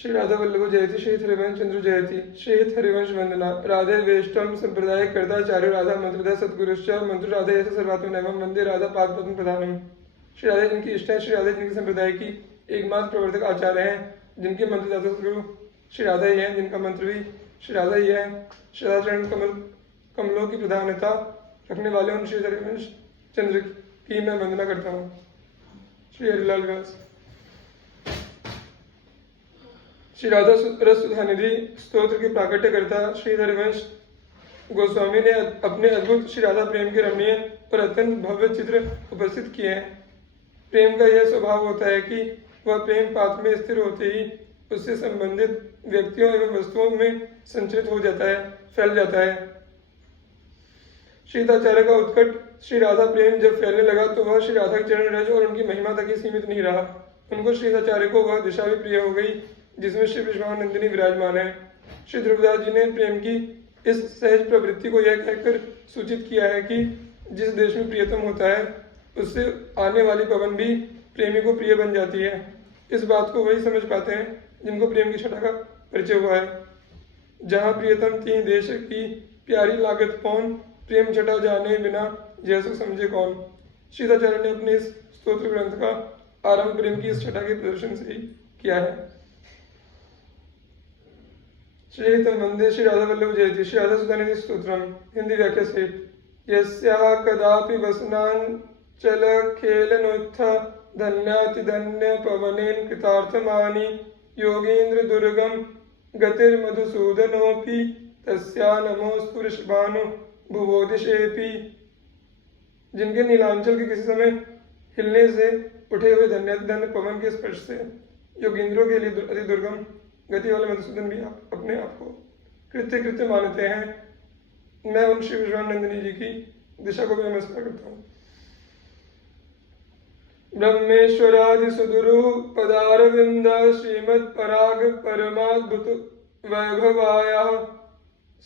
श्री राधा वल्लभ जयति, श्री हरिवंश चंद्र जयति, श्री हरिवंश वंदना। राधे वेष्टम संप्रदाय कर्ताचार्य राधा मंत्रदा सद्गुरुश्च मंत्र राधा ऐसा सर्वात्म नवम वंदे राधा पाद पद्म प्रधानम। श्री राधा जिनकी इष्ट है, श्री राधा जिनकी संप्रदाय की एकमात्र प्रवर्तक आचार्य हैं, जिनके मंत्रदाता सदगुरु श्री राधा ही हैं, जिनका मंत्र भी श्री राधा ही है। श्री राधा चरण कमलों की प्रधानता रखने वाले उन श्री हरिवंश चंद्र की मैं वंदना करता हूँ। श्री हरिलाल व्यास। श्री राधा रस सुधानिधि स्तोत्र की प्राकट्यकर्ता श्री हरिवंश गोस्वामी ने अपने अद्भुत श्री राधा प्रेम के रमणीय और अत्यंत भव्य चित्र उपस्थित किए हैं। प्रेम का यह स्वभाव होता है कि वह प्रेम पात्र में स्थिर होते ही उससे संबंधित व्यक्तियों एवं वस्तुओं में संचित हो जाता है, फैल जाता है। श्रीताचार्य का उत्कट श्री राधा प्रेम जब फैलने लगा तो वह श्री राधा के चरण रज और उनकी महिमा तक ही सीमित नहीं रहा। उनको श्रीताचार्य को वह दिशा भी प्रिय हो गई जिसमें श्री विश्वानंदिनी विराजमान है। श्री ध्रुवदास जी ने प्रेम की इस सहज प्रवृत्ति को यह कहकर सूचित किया है कि जिस देश में प्रियतम होता है उससे आने वाली पवन भी प्रेमी को प्रिय बन जाती है। इस बात को वही समझ पाते हैं जिनको प्रेम की छटा का परिचय हुआ है। जहाँ प्रियतम तीन देश की प्यारी लागत कौन, प्रेम छटा जाने बिना जैसे समझे कौन। श्रीताचार्य ने अपने इस स्तोत्र ग्रंथ का आरंभ प्रेम की इस छटा के प्रदर्शन से ही किया है। श्री वंदे श्री राधा वल्लभ जयति, श्री राधा सुधानिधि स्तोत्रम। हिंदी व्याख्या से यस्या कदापि वसनांचल खेलनोत्थ धन्याति धन्य पवनेन कृतार्थमानि योगेन्द्र दुर्गम गतिर्मधुसूदनोऽपि तस्या नमोस्तु ऋषभानु भुवोदिशेऽपि। जिनके नीलांचल के किसी समय हिलने से उठे हुए धन्याति धन्य पवन के स्पर्श से योगेंद्रों के लिए अति दुर्गम गति वाले मधुसूदन भी अपने आप को कृत्य मानते हैं। मैं उन श्री विश्वानंदिनी जी की दिशा को भी नमस्कार करता हूँ। ब्रह्मेश्वरादि सुदुरु पदारविंद श्रीमद पराग परमाद्भुत वैभवाया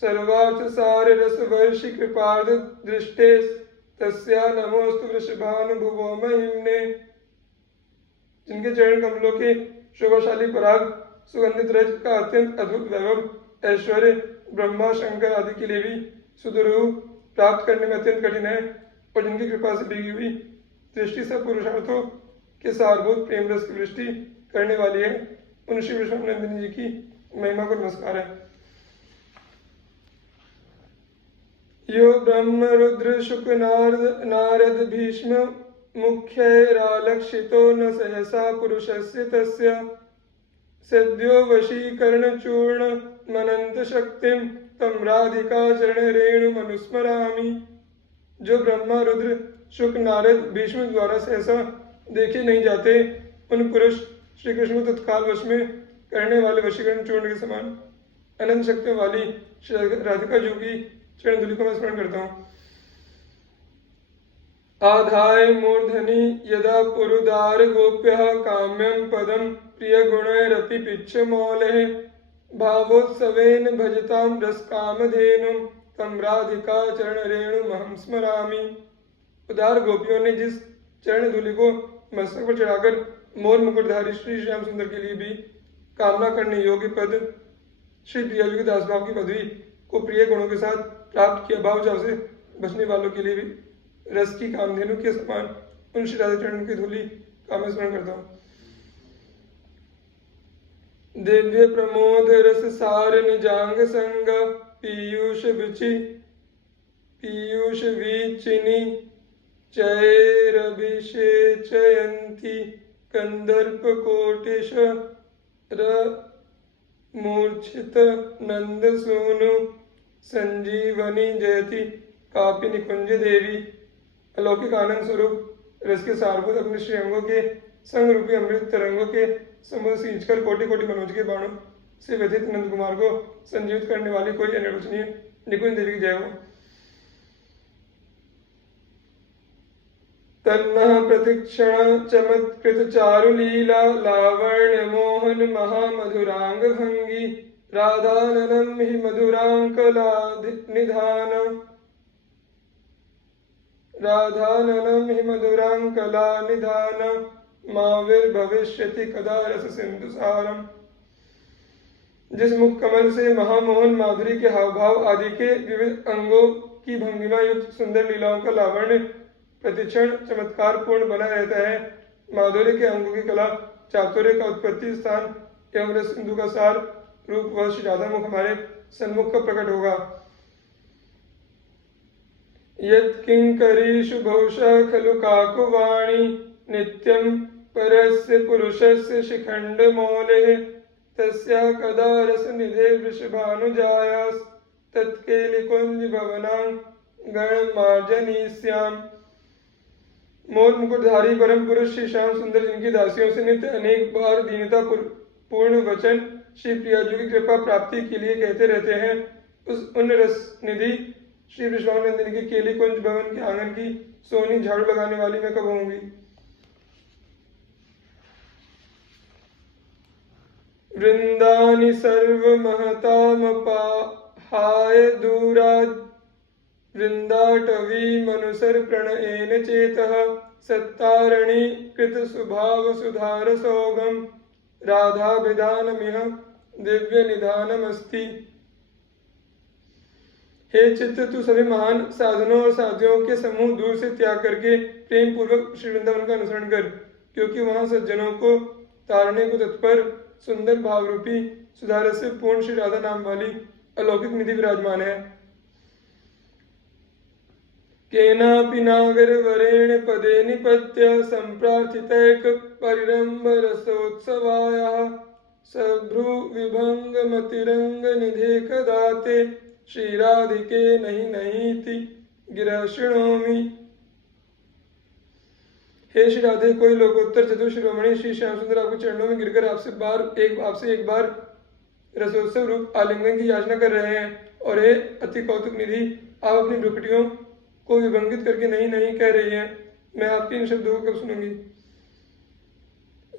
सर्वार्थ सार रस वर्षि कृपार्थ दृष्टे तस्या नमोस्तु वृषभानुभुवो महिम्ने। जिनके चरण कमलों के शोभाशाली पराग सुगंधित रज का अत्यंत अद्भुत वैभव ऐश्वर्य ब्रह्मा शंकर आदि के लिए भी सुदुरूह प्राप्त करने में अत्यंत कठिन है और जिनकी कृपा से भीगी हुई दृष्टि सब पुरुषार्थों के सारभूत प्रेम रस की वृष्टि करने वाली है, उन श्री विश्वानंदिनी जी की महिमा को नमस्कार है। यो ब्रह्म रुद्र शुक नारद भीष्म मुख्यैरालक्षितो न सहसा पुरुषस्य तस्य सद्यो वशीकरण चूर्ण मनंत शक्तिम तम राधिका चरण रेणु मनुस्मरामि। जो ब्रह्मा रुद्र शुक नारद भीष्म द्वारा सहसा देखे नहीं जाते उन पुरुष श्री कृष्ण को तत्काल वश में करने वाले वशीकरण चूर्ण के समान अनंत शक्तियों वाली श्री राधिका जी की चरण धूलि को मैं स्मरण करता हूँ। आधाय मूर्धनि यदा पुरुदार गोप्यः काम्यं पदं प्रिय गुणैरपि पिच्छमौलेः भावोत्सवेन भजतां रसकामधेनुं तम राधिका चरण रेणुमहं स्मरामि। उदार गोपियों ने जिस चरण धूलि को मस्तक पर चढ़ाकर मोर मुकुटधारी श्री श्याम सुंदर के लिए भी कामना करने योग्य पद श्री प्रिया जी के दासभाव की पदवी को प्रिय गुणों के साथ प्राप्त किया भाव चाव से बचने वालों के लिए भी रस की कामधेनु के समान उन श्री राधा चरण की धूलि का मैं स्मरण करता हूँ। दिव्य प्रमोद रस सार निजांग संग पीयूष विचिनी चैरभिषेचयन्ति कंदर्प कोटिश मूर्छित नंद सोनु संजीवनी जयति कापि निकुंज देवी। अलौकिक आनंद स्वरूप रस के सारभूत अपने श्री अंगों के संग रूपी अमृत तरंगों के समुद्र सींचकर कोटि कोटि मनोज के बाणों से व्यथित नंद कुमार को संजीवित करने वाली कोई अनिर्वचनीय निकुंज देवी की जय हो। तन्नः प्रतिक्षण चमत्कृत चारुलीला लावण्य मोहन महामधुरांग भंगी राधाननम हि मधुरांकला निधान राधाननम हि मधुरांकला निधान माविर्भविष्यति कदा रस सिंधु सारम। जिस मुख कमल से महामोहन माधुरी के हाव भाव आदि के विविध अंगों की भंगिमा युक्त सुंदर लीलाओं का लावण्य प्रतिक्षण चमत्कार पूर्ण बना रहता है, माधुर्य के अंगों की कला चातुर्य का उत्पत्ति स्थान एवं रस सिंधु का सार रूप वह श्री राधा मुख हमारे सन्मुख का प्रकट होगा। यत्किंकरीषु बहुशः खलु काकुवाणी नित्यं परस्य पुरुषस्य शिखण्डमौलेः तस्या कदा रसनिधे वृषभानुजायास् तत्केलिकुञ्ज भवनां गणमार्जनीस्याम्। मोर मुकुटधारी परम पुरुष श्री श्याम सुंदर जिनकी दासियों से नित्य अनेक बार दीनता पूर्ण वचन श्री प्रियाजू की कृपा प्राप्ति के लिए कहते रहते हैं, उस उन रस निधि श्री वृषभानुनंदिनी के केली कुंज भवन के आंगन की सोनी झाड़ू लगाने वाली मैं कब होंगी। वृंदानि सर्व महतामपाहाय दूराद वृंदाटवी मनुसर प्रणयेन चेतः सत्तारणी कृत सुभाव सुधार सौगम राधाभिधानमिह दिव्य निधानमस्ति। हे चित्त, तू सभी महान साधनों और साध्यों के समूह दूर से त्याग करके प्रेम पूर्वक श्री वृंदावन का अनुसरण कर, क्योंकि वहां सज्जनों को तारने को तत्पर सुंदर भावरूपी सुधार से पूर्ण श्री राधा नाम वाली अलौकिक निधि विराजमान है। केनापि नागर वरेण पदे निपत्य संप्रार्थितैक परिरंभ रसोत्सवायाः सभ्रु विभंग मतिरंग निधे कदाते श्री राधिके नहीं नहीति गिरा शृणोमि। हे श्री राधे, कोई लोकोत्तर चतुर्शिरोमणि श्री श्याम सुंदर आपके चरणों में गिरकर आपसे एक बार रसोत्सव रूप आलिंगन की याचना कर रहे हैं, और हे अति कौतुक निधि, आप अपनी भ्रुकुटियों को विभंगित करके नहीं नहीं कह रही हैं। मैं आपके इन शब्दों को कब सुनूंगी।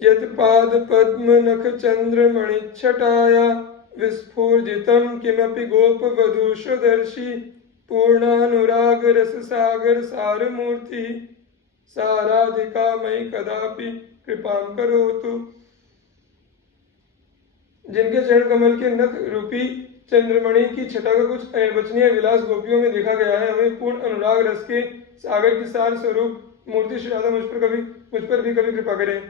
यत पाद पद्म नख चंद्र मणिच्छटाया विस्फूर्जितम किमपि गोप वधूषदर्शी पूर्णानुराग रस सागर सार मूर्ति साराधिका मई कदापि कृपाम करोतु। जिनके चरण कमल के नख रूपी चंद्रमणि की छटा का कुछ अनिर्वचनीय विलास गोपियों में देखा गया है, हमें पूर्ण अनुराग रस के सागर की सार स्वरूप मूर्ति श्री राधा मुझ पर भी कभी कृपा करें।